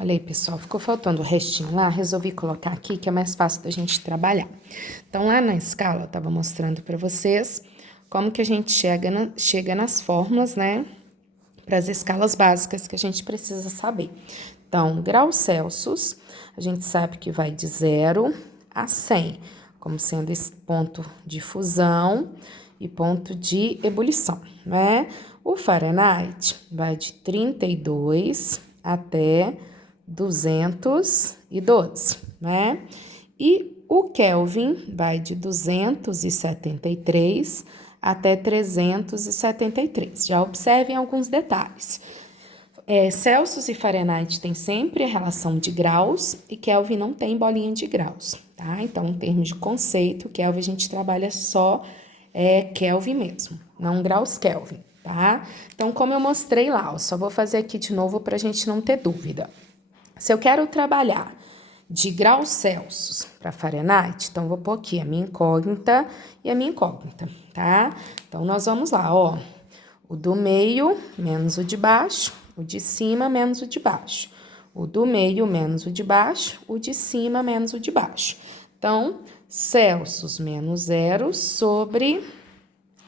Olha aí, pessoal, ficou faltando o restinho lá, resolvi colocar aqui que é mais fácil da gente trabalhar. Então, lá na escala, eu estava mostrando para vocês como que a gente chega nas fórmulas, né, para as escalas básicas que a gente precisa saber. Então, graus Celsius, a gente sabe que vai de 0 a 100, como sendo esse ponto de fusão e ponto de ebulição, né? O Fahrenheit vai de 32 até 212, né? E o Kelvin vai de 273 até 373. Já observem alguns detalhes. Celsius e Fahrenheit tem sempre a relação de graus e Kelvin não tem bolinha de graus, tá? Então, em termos de conceito, Kelvin a gente trabalha só Kelvin mesmo, não graus Kelvin, tá? Então, como eu mostrei lá, eu só vou fazer aqui de novo para a gente não ter dúvida. Se eu quero trabalhar de graus Celsius para Fahrenheit, então vou pôr aqui a minha incógnita e a minha incógnita, tá? Então, nós vamos lá, ó. O do meio menos o de baixo, o de cima menos o de baixo. O do meio menos o de baixo, o de cima menos o de baixo. Então, Celsius menos 0 sobre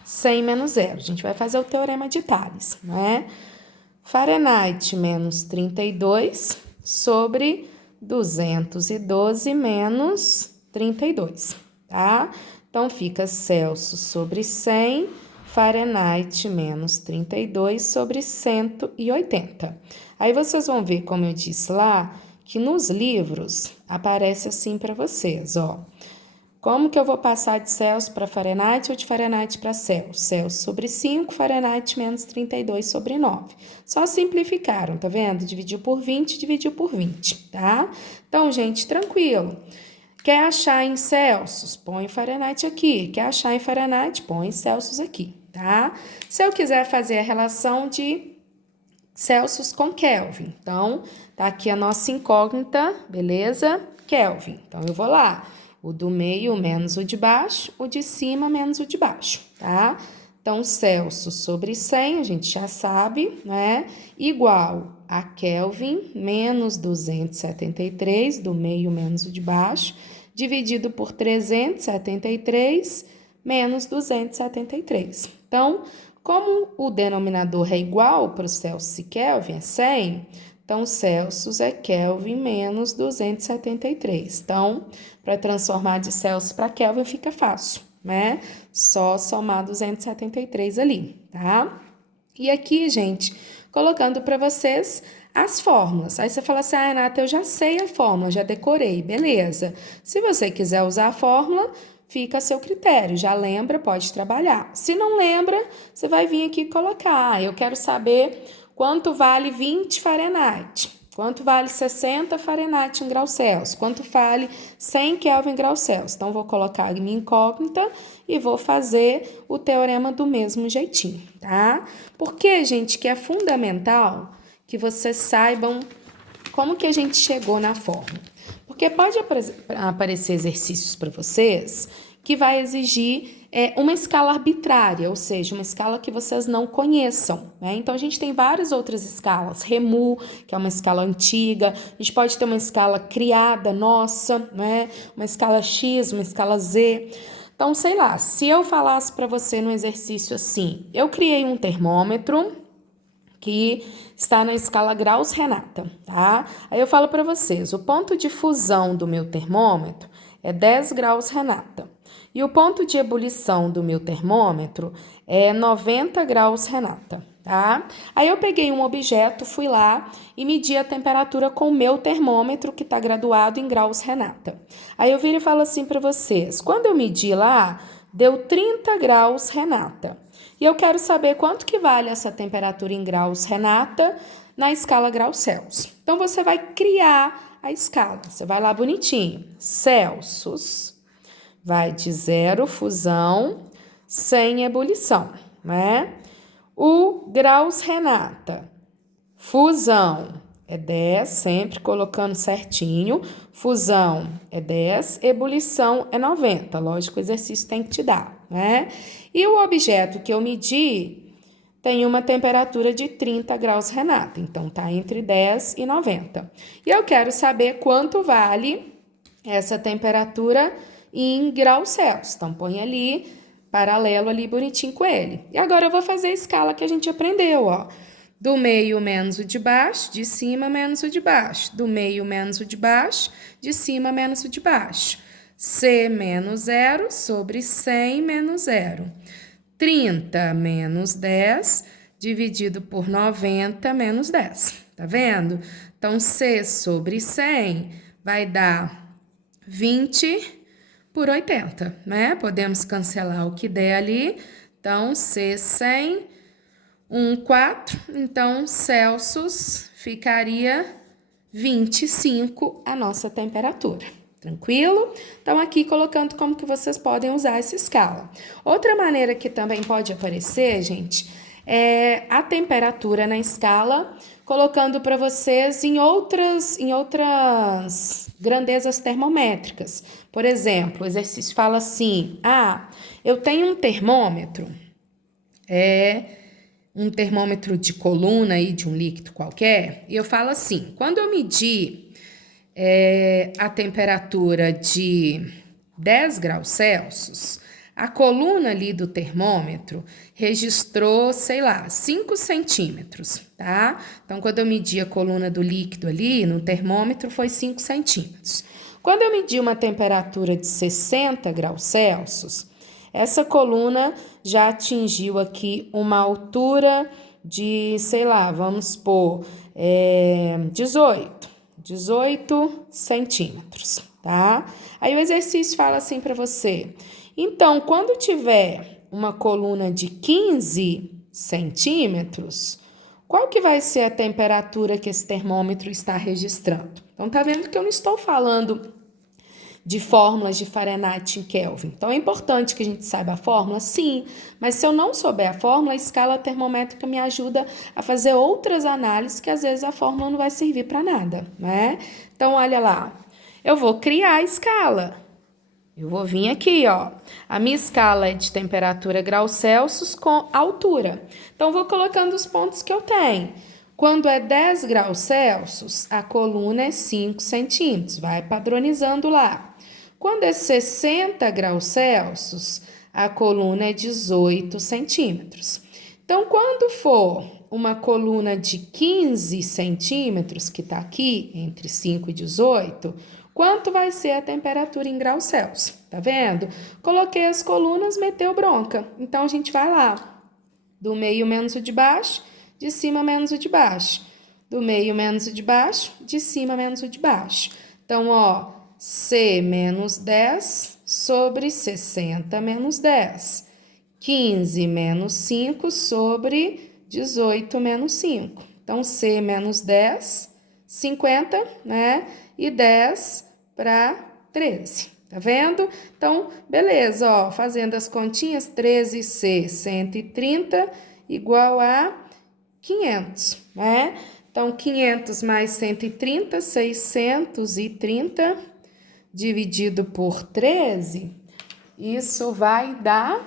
100 menos 0. A gente vai fazer o teorema de Thales, né? Fahrenheit menos 32 sobre 212 menos 32, tá? Então, fica Celsius sobre 100, Fahrenheit menos 32 sobre 180. Aí vocês vão ver, como eu disse lá, que nos livros aparece assim para vocês, ó. Como que eu vou passar de Celsius para Fahrenheit ou de Fahrenheit para Celsius? Celsius sobre 5, Fahrenheit menos 32 sobre 9. Só simplificaram, tá vendo? Dividiu por 20, dividiu por 20, tá? Então, gente, tranquilo. Quer achar em Celsius? Põe Fahrenheit aqui. Quer achar em Fahrenheit? Põe Celsius aqui, tá? Se eu quiser fazer a relação de Celsius com Kelvin, então, tá aqui a nossa incógnita, beleza? Kelvin. Então, eu vou lá. O do meio menos o de baixo, o de cima menos o de baixo, tá? Então, Celsius sobre 100, a gente já sabe, né? Igual a Kelvin menos 273, do meio menos o de baixo, dividido por 373 menos 273. Então, como o denominador é igual para o Celsius e Kelvin, é 100, então Celsius é Kelvin menos 273. Então, para transformar de Celsius para Kelvin fica fácil, né? Só somar 273 ali, tá? E aqui, gente, colocando para vocês as fórmulas. Aí você fala assim, ah, Renata, eu já sei a fórmula, já decorei, beleza. Se você quiser usar a fórmula, fica a seu critério, já lembra, pode trabalhar. Se não lembra, você vai vir aqui colocar, eu quero saber quanto vale 20 Fahrenheit, quanto vale 60 Fahrenheit em graus Celsius, quanto vale 100 Kelvin em graus Celsius. Então, vou colocar a minha incógnita e vou fazer o teorema do mesmo jeitinho, tá? Porque, gente, que é fundamental que vocês saibam como que a gente chegou na fórmula. Porque pode aparecer exercícios para vocês que vai exigir uma escala arbitrária, ou seja, uma escala que vocês não conheçam, né? Então, a gente tem várias outras escalas, REMU, que é uma escala antiga, a gente pode ter uma escala criada, nossa, né? Uma escala X, uma escala Z. Então, sei lá, se eu falasse para você no exercício assim, eu criei um termômetro que está na escala graus Renata, tá? Aí eu falo para vocês, o ponto de fusão do meu termômetro é 10 graus Renata. E o ponto de ebulição do meu termômetro é 90 graus Renata, tá? Aí eu peguei um objeto, fui lá e medi a temperatura com o meu termômetro, que está graduado em graus Renata. Aí eu viro e falo assim para vocês, quando eu medi lá, deu 30 graus Renata. E eu quero saber quanto que vale essa temperatura em graus Renata na escala graus Celsius. Então, você vai criar a escala. Você vai lá bonitinho. Celsius vai de 0 fusão, 100 ebulição, né? O graus Renata, fusão é 10, sempre colocando certinho. Fusão é 10, ebulição é 90. Lógico, o exercício tem que te dar, né? E o objeto que eu medi tem uma temperatura de 30 graus Renata, então tá entre 10 e 90. E eu quero saber quanto vale essa temperatura em graus Celsius. Então põe ali, paralelo ali bonitinho com ele. E agora eu vou fazer a escala que a gente aprendeu, ó. Do meio menos o de baixo, de cima menos o de baixo. Do meio menos o de baixo, de cima menos o de baixo. C menos 0 sobre 100 menos 0. 30 menos 10 dividido por 90 menos 10. Tá vendo? Então, C sobre 100 vai dar 20 por 80, né? Podemos cancelar o que der ali. Então, C 100, 4. Então, Celsius ficaria 25 a nossa temperatura. Tranquilo? Então, aqui colocando como que vocês podem usar essa escala. Outra maneira que também pode aparecer, gente, é a temperatura na escala, colocando para vocês em outras grandezas termométricas. Por exemplo, o exercício fala assim, eu tenho um termômetro, um termômetro de coluna aí, de um líquido qualquer, e eu falo assim, quando eu medir a temperatura de 10 graus Celsius, a coluna ali do termômetro registrou, sei lá, 5 centímetros, tá? Então, quando eu medi a coluna do líquido ali no termômetro, foi 5 centímetros. Quando eu medi uma temperatura de 60 graus Celsius, essa coluna já atingiu aqui uma altura de, sei lá, vamos pôr 18 centímetros, tá? Aí o exercício fala assim para você. Então, quando tiver uma coluna de 15 centímetros, qual que vai ser a temperatura que esse termômetro está registrando? Então, tá vendo que eu não estou falando de fórmulas de Fahrenheit em Kelvin. Então, é importante que a gente saiba a fórmula? Sim, mas se eu não souber a fórmula, a escala termométrica me ajuda a fazer outras análises que às vezes a fórmula não vai servir para nada, né? Então, olha lá, eu vou criar a escala. Eu vou vir aqui, ó. A minha escala é de temperatura graus Celsius com altura. Então, vou colocando os pontos que eu tenho. Quando é 10 graus Celsius, a coluna é 5 centímetros. Vai padronizando lá. Quando é 60 graus Celsius, a coluna é 18 centímetros. Então, quando for uma coluna de 15 centímetros, que está aqui, entre 5 e 18, quanto vai ser a temperatura em graus Celsius? Tá vendo? Coloquei as colunas, meteu bronca. Então, a gente vai lá. Do meio menos o de baixo, de cima menos o de baixo. Do meio menos o de baixo, de cima menos o de baixo. Então, ó, C menos 10 sobre 60 menos 10. 15 menos 5 sobre 18 menos 5. Então, C menos 10, 50, né? E 10 para 13. Tá vendo? Então, beleza, ó, fazendo as continhas, 13C 130 igual a 500, né? Então, 500 mais 130, 630, dividido por 13, isso vai dar...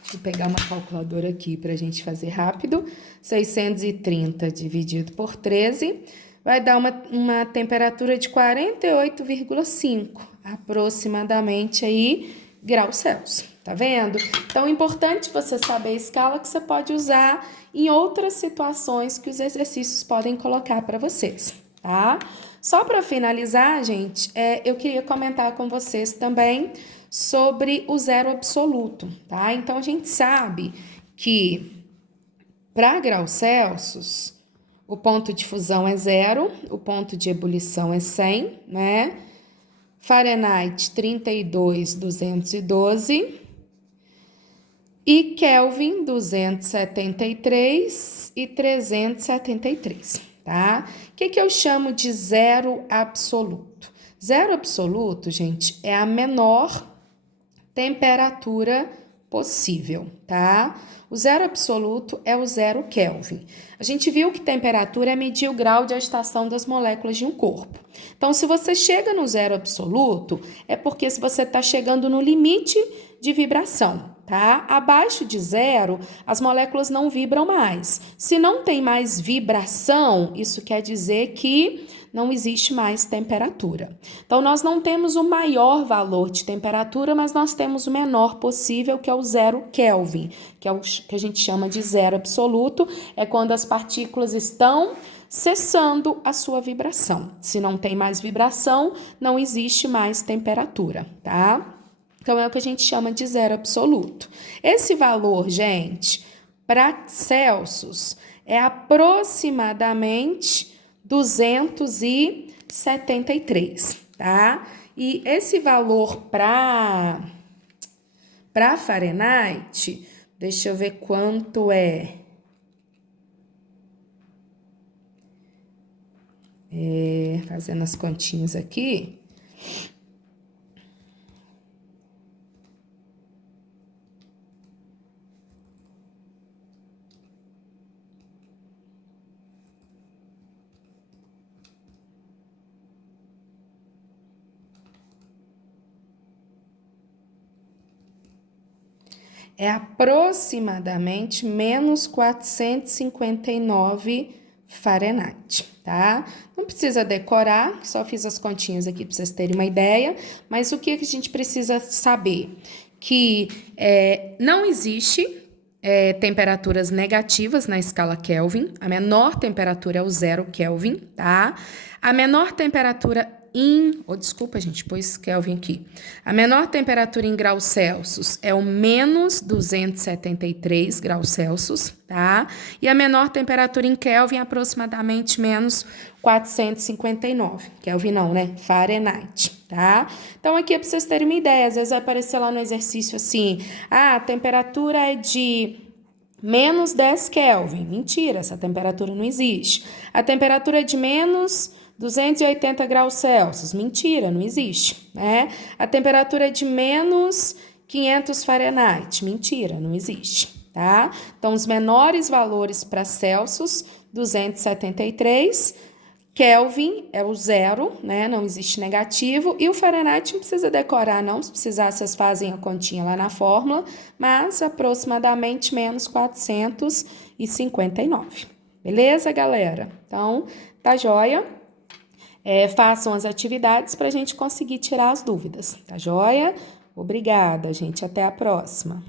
Deixa eu pegar uma calculadora aqui para a gente fazer rápido. 630 dividido por 13 vai dar uma temperatura de 48,5, aproximadamente aí, graus Celsius. Tá vendo? Então, é importante você saber a escala que você pode usar em outras situações que os exercícios podem colocar para vocês, tá? Só para finalizar, gente, eu queria comentar com vocês também sobre o zero absoluto, tá? Então, a gente sabe que para graus Celsius, o ponto de fusão é 0, o ponto de ebulição é 100, né? Fahrenheit 32.212 e Kelvin 273 e 373, tá? O que eu chamo de zero absoluto? Zero absoluto, gente, é a menor temperatura possível, tá? O zero absoluto é o 0 Kelvin. A gente viu que temperatura é medir o grau de agitação das moléculas de um corpo. Então, se você chega no zero absoluto, é porque se você está chegando no limite de vibração, tá? Abaixo de zero, as moléculas não vibram mais. Se não tem mais vibração, isso quer dizer que não existe mais temperatura. Então, nós não temos o maior valor de temperatura, mas nós temos o menor possível, que é o 0 Kelvin, que é o que a gente chama de zero absoluto, é quando as partículas estão cessando a sua vibração. Se não tem mais vibração, não existe mais temperatura, tá? Então, é o que a gente chama de zero absoluto. Esse valor, gente, para Celsius, é aproximadamente 273, tá? E esse valor para Fahrenheit, deixa eu ver quanto é. Fazendo as continhas aqui. É aproximadamente menos 459 Fahrenheit, tá? Não precisa decorar, só fiz as continhas aqui para vocês terem uma ideia, mas o que a gente precisa saber? Que não existe temperaturas negativas na escala Kelvin, a menor temperatura é o 0 Kelvin, tá? A menor temperatura desculpa, gente, pôs Kelvin aqui. A menor temperatura em graus Celsius é o menos 273 graus Celsius, tá? E a menor temperatura em Kelvin é aproximadamente menos 459. Kelvin não, né? Fahrenheit, tá? Então, aqui é para vocês terem uma ideia. Às vezes vai aparecer lá no exercício assim, a temperatura é de menos 10 Kelvin. Mentira, essa temperatura não existe. A temperatura é de menos 280 graus Celsius. Mentira, não existe, né? A temperatura é de menos 500 Fahrenheit. Mentira, não existe, tá? Então, os menores valores para Celsius, 273. Kelvin é o 0, né? Não existe negativo. E o Fahrenheit não precisa decorar, não. Se precisar, vocês fazem a continha lá na fórmula. Mas aproximadamente menos 459. Beleza, galera? Então, tá joia? Façam as atividades para a gente conseguir tirar as dúvidas. Tá joia? Obrigada, gente. Até a próxima.